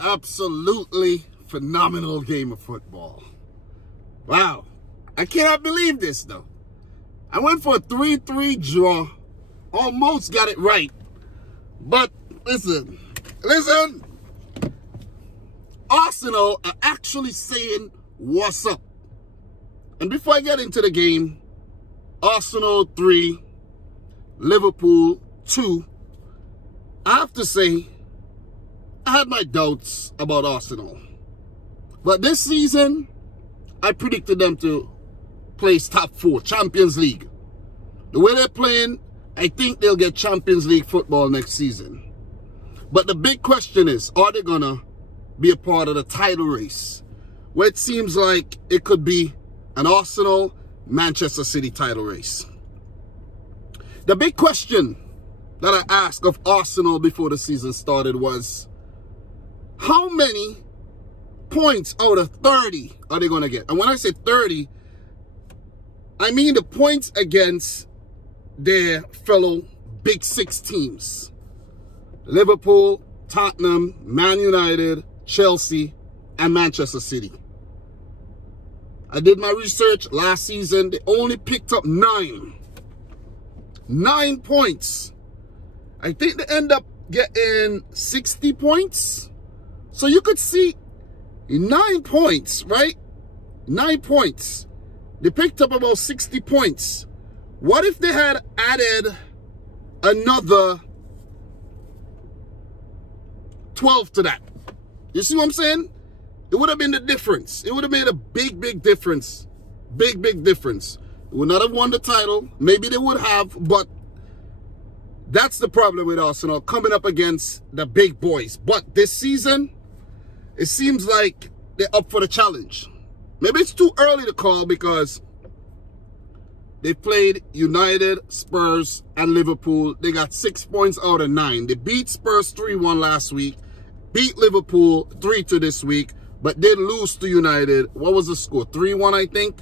absolutely phenomenal game of football. Wow. I cannot believe this, though. I went for a 3-3 draw. Almost got it right. But listen. Arsenal are actually saying what's up. And before I get into the game, Arsenal 3, Liverpool 2. I have to say, I had my doubts about Arsenal. But this season, I predicted them to place top 4, Champions League. The way they're playing, I think they'll get Champions League football next season. But the big question is, are they going to be a part of the title race? Where it seems like it could be an Arsenal-Manchester City title race. The big question that I asked of Arsenal before the season started was, how many points out of 30 are they going to get? And when I say 30, I mean the points against their fellow Big Six teams. Liverpool, Tottenham, Man United, Chelsea, and Manchester City. I did my research last season. They only picked up 9. 9 points. I think they end up getting 60 points. So you could see 9 points, right? 9 points. They picked up about 60 points. What if they had added another 12 to that? You see what I'm saying? It would have been the difference. It would have made a big, big difference. Big, big difference. They would not have won the title. Maybe they would have, but that's the problem with Arsenal, coming up against the big boys. But this season, it seems like they're up for the challenge. Maybe it's too early to call because they played United, Spurs, and Liverpool. They got 6 points out of 9. They beat Spurs 3-1 last week, beat Liverpool 3-2 this week, but did lose to United. What was the score? 3-1, I think.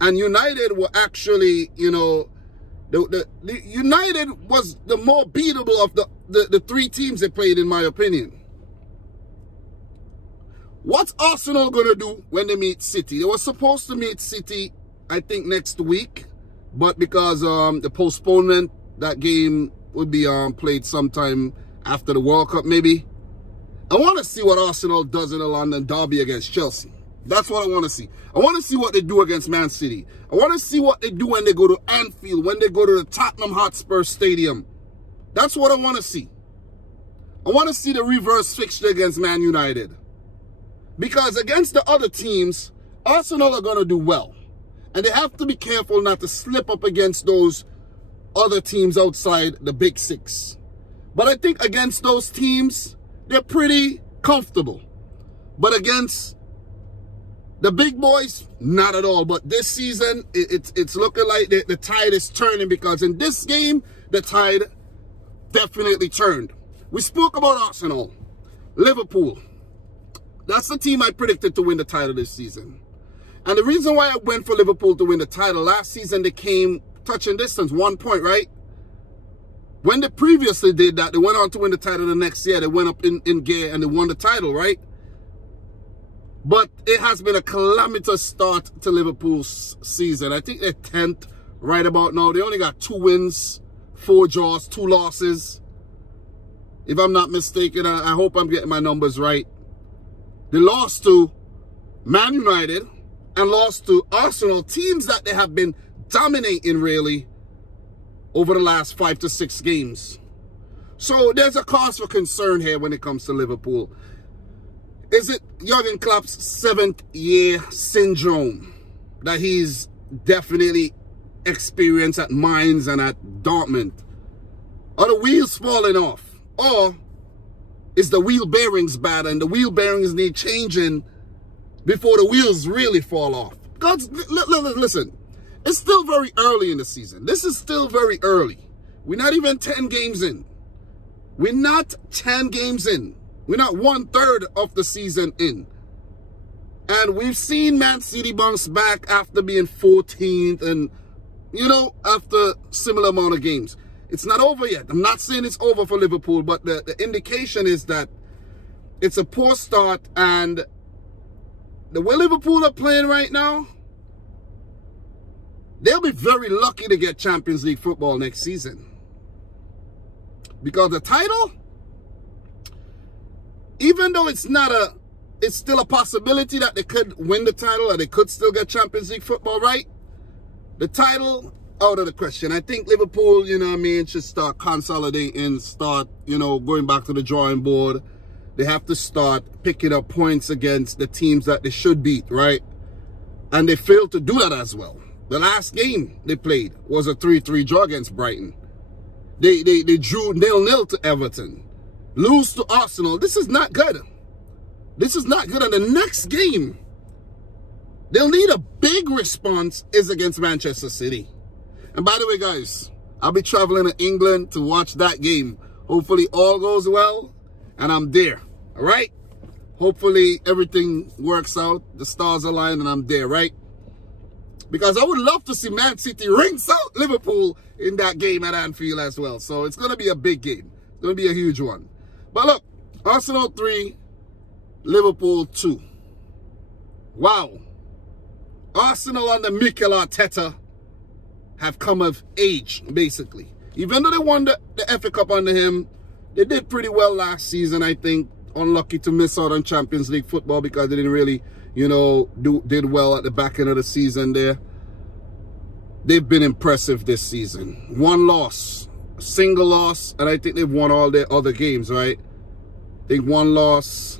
And United were actually, you know, the United was the more beatable of the 3 teams they played, in my opinion. What's Arsenal going to do when they meet City? They were supposed to meet City, I think, next week. But because the postponement, that game would be played sometime after the World Cup, maybe. I want to see what Arsenal does in the London derby against Chelsea. That's what I want to see. I want to see what they do against Man City. I want to see what they do when they go to Anfield, when they go to the Tottenham Hotspur Stadium. That's what I want to see. I want to see the reverse fixture against Man United. Because against the other teams, Arsenal are going to do well. And they have to be careful not to slip up against those other teams outside the Big Six. But I think against those teams, they're pretty comfortable. But against the big boys, not at all. But this season, it's looking like the tide is turning, because in this game, the tide definitely turned. We spoke about Arsenal. Liverpool. That's the team I predicted to win the title this season. And the reason why I went for Liverpool to win the title, last season they came touching distance, 1 point, right? When they previously did that, they went on to win the title the next year. They went up in gear and they won the title, right? But it has been a calamitous start to Liverpool's season. I think they're 10th right about now. They only got 2 wins, 4 draws, 2 losses. If I'm not mistaken, I hope I'm getting my numbers right. They lost to Man United and lost to Arsenal, teams that they have been dominating really over the last 5 to 6 games. So there's a cause for concern here when it comes to Liverpool. Is it Jurgen Klopp's 7th year syndrome that he's definitely experienced at Mainz and at Dortmund? Are the wheels falling off? Or is the wheel bearings bad and the wheel bearings need changing before the wheels really fall off? Because, listen, it's still very early in the season. This is still very early. We're not even 10 games in. We're not 10 games in. We're not 1/3 of the season in. And we've seen Man City bounce back after being 14th and, you know, after similar amount of games. It's not over yet. I'm not saying it's over for Liverpool, but the indication is that it's a poor start, and the way Liverpool are playing right now, they'll be very lucky to get Champions League football next season. Because the title, even though it's still a possibility that they could win the title or they could still get Champions League football, right? The title, out of the question. I think Liverpool, you know what I mean, should start consolidating, start, you know, going back to the drawing board. They have to start picking up points against the teams that they should beat, right? And they failed to do that as well. The last game they played was a 3-3 draw against Brighton. They drew 0-0 to Everton. Lose to Arsenal. This is not good. This is not good. And the next game they'll need a big response is against Manchester City. And by the way, guys, I'll be traveling to England to watch that game. Hopefully all goes well and I'm there. All right? Hopefully everything works out. The stars align and I'm there, right? Because I would love to see Man City rinse out Liverpool in that game at Anfield as well. So it's going to be a big game. It's going to be a huge one. But look, Arsenal 3, Liverpool 2. Wow. Arsenal under Mikel Arteta have come of age, basically. Even though they won the FA Cup under him, they did pretty well last season, I think. Unlucky to miss out on Champions League football because they didn't really, you know, did well at the back end of the season there. They've been impressive this season. One loss, a single loss, and I think they've won all their other games, right? I think one loss,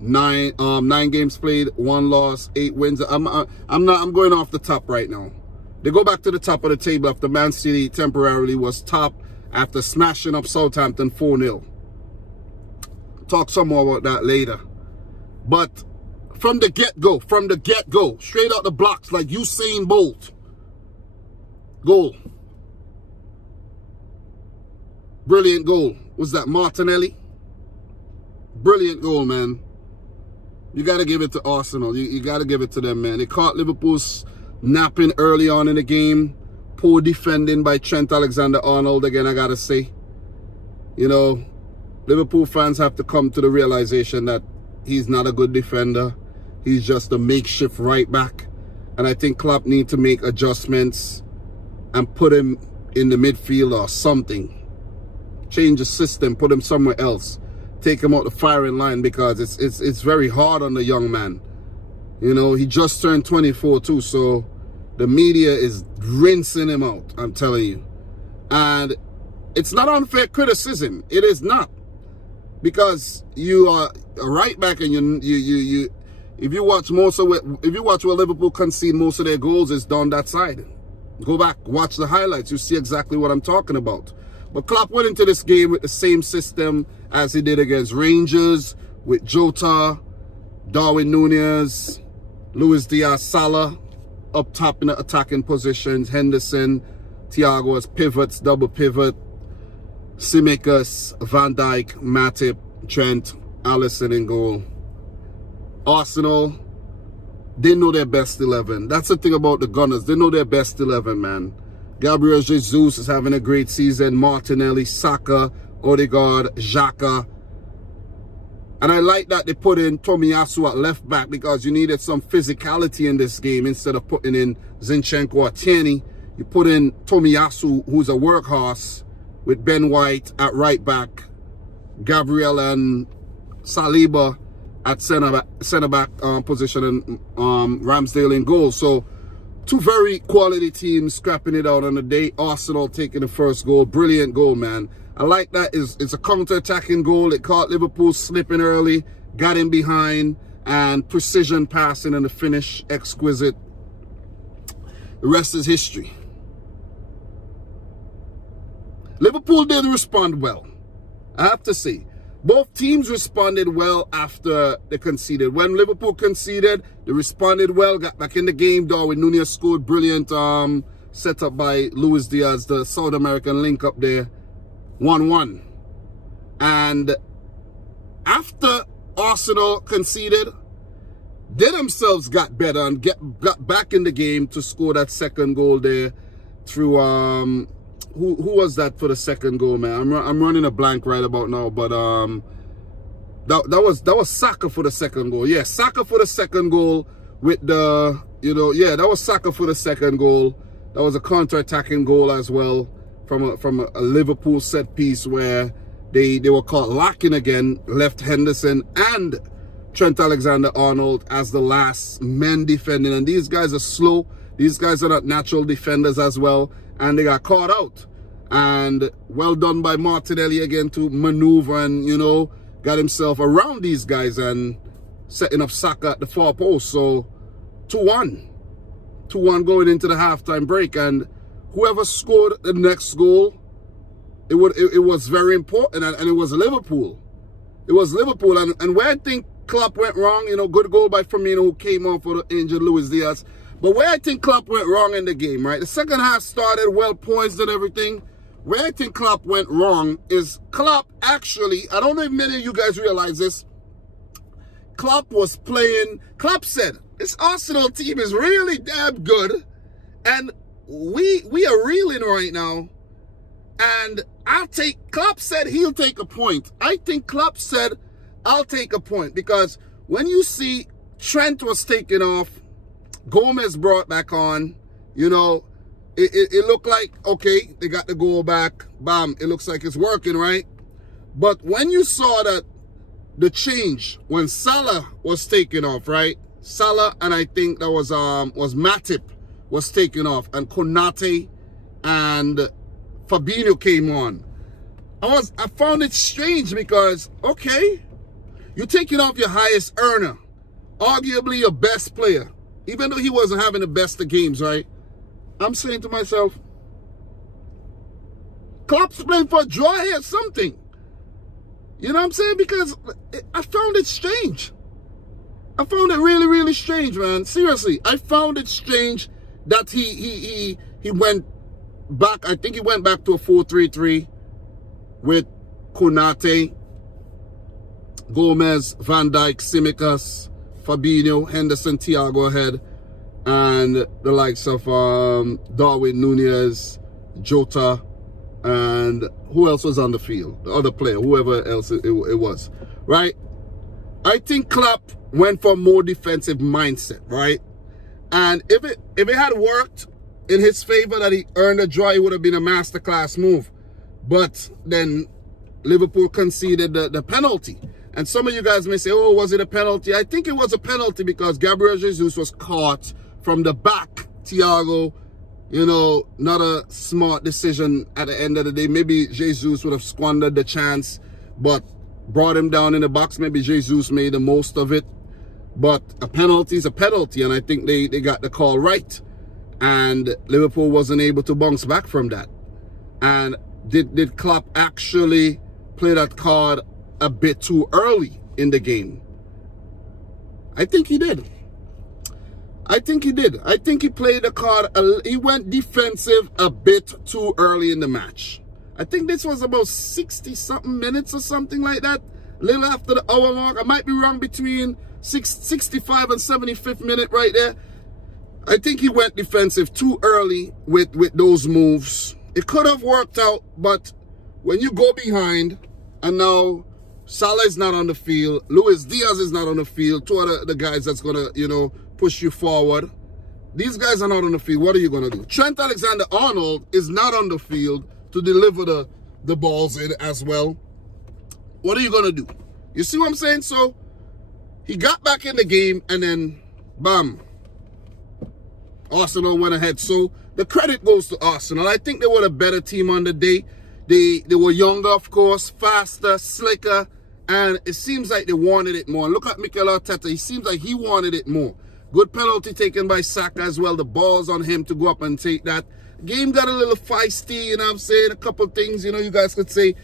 nine games played, one loss, 8 wins. I'm going off the top right now. They go back to the top of the table after Man City temporarily was top after smashing up Southampton 4-0. Talk some more about that later. But from the get-go, straight out the blocks like Usain Bolt. Goal. Brilliant goal. Was that Martinelli? Brilliant goal, man. You got to give it to Arsenal. You got to give it to them, man. They caught Liverpool's napping early on in the game. Poor defending by Trent Alexander-Arnold again, I got to say. You know, Liverpool fans have to come to the realization that he's not a good defender. He's just a makeshift right back. And I think Klopp needs to make adjustments and put him in the midfield or something. Change the system, put him somewhere else. Take him out the firing line because it's very hard on the young man. You know, he just turned 24 too, so the media is rinsing him out, I'm telling you. And it's not unfair criticism. It is not. Because you are a right back and if you watch where Liverpool concede most of their goals, is down that side. Go back, watch the highlights, you see exactly what I'm talking about. But Klopp went into this game with the same system as he did against Rangers, with Jota, Darwin Núñez, Luis Diaz, Salah, up top in the attacking positions, Henderson, Thiago as pivots, double pivot, Tsimikas, Van Dijk, Matip, Trent, Alisson in goal. Arsenal, they know their best 11. That's the thing about the Gunners. They know their best 11, man. Gabriel Jesus is having a great season. Martinelli, Saka, Odegaard, Xhaka. And I like that they put in Tomiyasu at left back because you needed some physicality in this game instead of putting in Zinchenko or Tierney. You put in Tomiyasu, who's a workhorse, with Ben White at right back, Gabriel and Saliba at centre back position, and Ramsdale in goal. So two very quality teams scrapping it out on the day. Arsenal taking the first goal. Brilliant goal, man. I like that. It's a counter-attacking goal. It caught Liverpool slipping early, got in behind, and precision passing and the finish exquisite. The rest is history. Liverpool did respond well. I have to say, both teams responded well after they conceded. When Liverpool conceded, they responded well, got back in the game. Darwin Núñez scored. Brilliant set up by Luis Diaz, the South American link up there. 1-1. And after Arsenal conceded, they themselves got better and got back in the game to score that second goal there through who was that for the second goal, man? I'm running a blank right about now, but that was Saka for the second goal. Yeah, Saka for the second goal with the, you know, yeah, that was Saka for the second goal. That was a counter-attacking goal as well from a Liverpool set piece where they were caught lacking again, left Henderson and Trent Alexander-Arnold as the last men defending. And these guys are slow. These guys are not natural defenders as well. And they got caught out. And well done by Martinelli again to maneuver and, you know, got himself around these guys and setting up Saka at the far post. So 2-1. 2-1 going into the halftime break. And whoever scored the next goal, it was very important. And it was Liverpool. It was Liverpool. And where I think Klopp went wrong, you know, good goal by Firmino who came on for the injured Luis Diaz. But where I think Klopp went wrong in the game, right? The second half started well poised and everything. Where I think Klopp went wrong is Klopp actually, I don't know if many of you guys realize this, Klopp was playing, Klopp said, this Arsenal team is really damn good. And we are reeling right now. And Klopp said he'll take a point. I think Klopp said, I'll take a point. Because when you see Trent was taken off, Gomez brought back on, you know, it looked like, okay, they got the goal back. Bam, it looks like it's working, right? But when you saw that, the change, when Salah was taken off, right? Salah, and I think that was Matip was taken off, and Konate and Fabinho came on. I found it strange because, okay, you're taking off your highest earner, arguably your best player, even though he wasn't having the best of games, right? I'm saying to myself, Klopp's playing for a draw here, something. You know what I'm saying? Because I found it strange. I found it really, really strange, man. Seriously, I found it strange that he went back. I think he went back to a 4-3-3 with Konate, Gomez, Van Dijk, Tsimikas, Fabinho, Henderson, Thiago ahead, and the likes of Darwin Núñez, Jota, and who else was on the field? The other player, whoever else it was, right? I think Klopp went for a more defensive mindset, right? And if it had worked in his favor that he earned a draw, it would have been a masterclass move. But then Liverpool conceded the penalty. And some of you guys may say, oh, was it a penalty? I think it was a penalty because Gabriel Jesus was caught from the back. Thiago, you know, not a smart decision at the end of the day. Maybe Jesus would have squandered the chance, but brought him down in the box. Maybe Jesus made the most of it. But a penalty is a penalty, and I think they got the call right. And Liverpool wasn't able to bounce back from that. And did Klopp actually play that card a bit too early in the game? I think he did. I think he did. I think he played the card, he went defensive a bit too early in the match. I think this was about 60-something minutes or something like that. A little after the hour mark. I might be wrong, between 65 and 75th minute right there. I think he went defensive too early with those moves. It could have worked out, but when you go behind, and now Salah is not on the field, Luis Diaz is not on the field, two of the guys that's going to, you know, push you forward. These guys are not on the field. What are you going to do? Trent Alexander-Arnold is not on the field to deliver the balls in as well. What are you going to do? You see what I'm saying? So he got back in the game, and then, bam, Arsenal went ahead. So the credit goes to Arsenal. I think they were a better team on the day. They were younger, of course, faster, slicker, and it seems like they wanted it more. Look at Mikel Arteta. He seems like he wanted it more. Good penalty taken by Saka as well. The ball's on him to go up and take that. Game got a little feisty, you know what I'm saying? A couple things, you know, you guys could say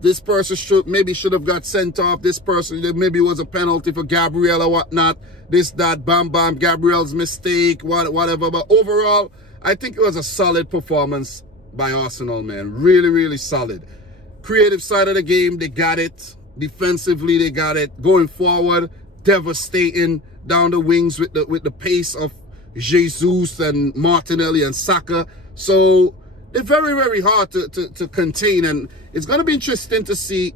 this person should have got sent off. This person, maybe it was a penalty for Gabriel or whatnot. This, that, bam, bam, Gabriel's mistake, whatever. But overall, I think it was a solid performance by Arsenal, man. Really, really solid. Creative side of the game, they got it. Defensively, they got it. Going forward, devastating down the wings with the pace of Jesus and Martinelli and Saka. So they're very, very hard to contain, and it's going to be interesting to see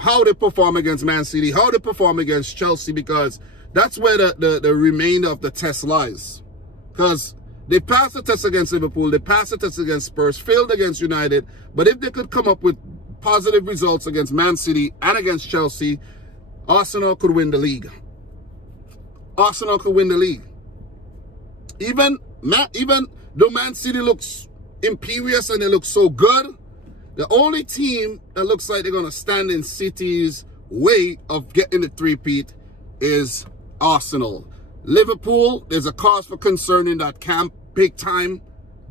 how they perform against Man City, how they perform against Chelsea, because that's where the remainder of the test lies. Because they passed the test against Liverpool, they passed the test against Spurs, failed against United, but if they could come up with positive results against Man City and against Chelsea, Arsenal could win the league. Arsenal could win the league. Even though Man City looks imperious and they look so good, the only team that looks like they're going to stand in City's way of getting the three-peat is Arsenal. Liverpool, there's a cause for concern in that camp, big time,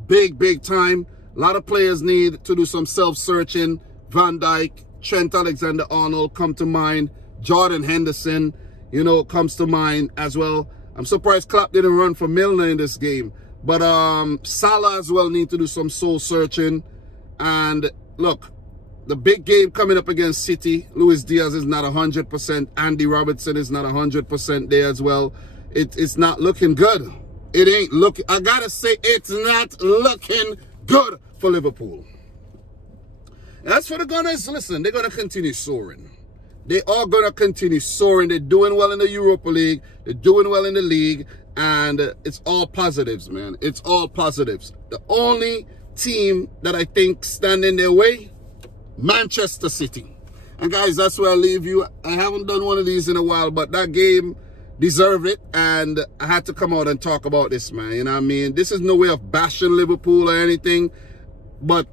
big time. A lot of players need to do some self-searching. Van Dijk, Trent Alexander-Arnold come to mind. Jordan Henderson, you know, comes to mind as well. I'm surprised Klopp didn't run for Milner in this game. But Salah as well need to do some soul searching. And look, the big game coming up against City, Luis Diaz is not 100%. Andy Robertson is not 100% there as well. It's not looking good. It ain't looking, I gotta say, it's not looking good for Liverpool. As for the Gunners, listen, they're going to continue soaring. They are going to continue soaring. They're doing well in the Europa League. They're doing well in the league. And it's all positives, man. It's all positives. The only team that I think stand in their way, Manchester City. And guys, that's where I leave you. I haven't done one of these in a while, but that game deserved it. And I had to come out and talk about this, man. You know what I mean? This is no way of bashing Liverpool or anything, but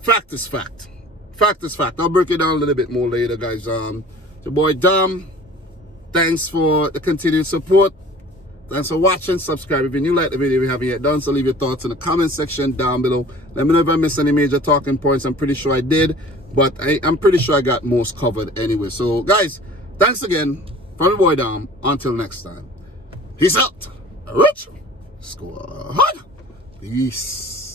fact is fact. Fact is fact. I'll break it down a little bit more later, guys. Your boy Dom, thanks for the continued support. Thanks for watching. Subscribe if you're new, like the video if you haven't yet done. So leave your thoughts in the comment section down below. Let me know if I missed any major talking points. I'm pretty sure I did, but I'm pretty sure I got most covered anyway. So guys, thanks again from your boy Dom. Until next time, peace out. Rich Squad. Peace.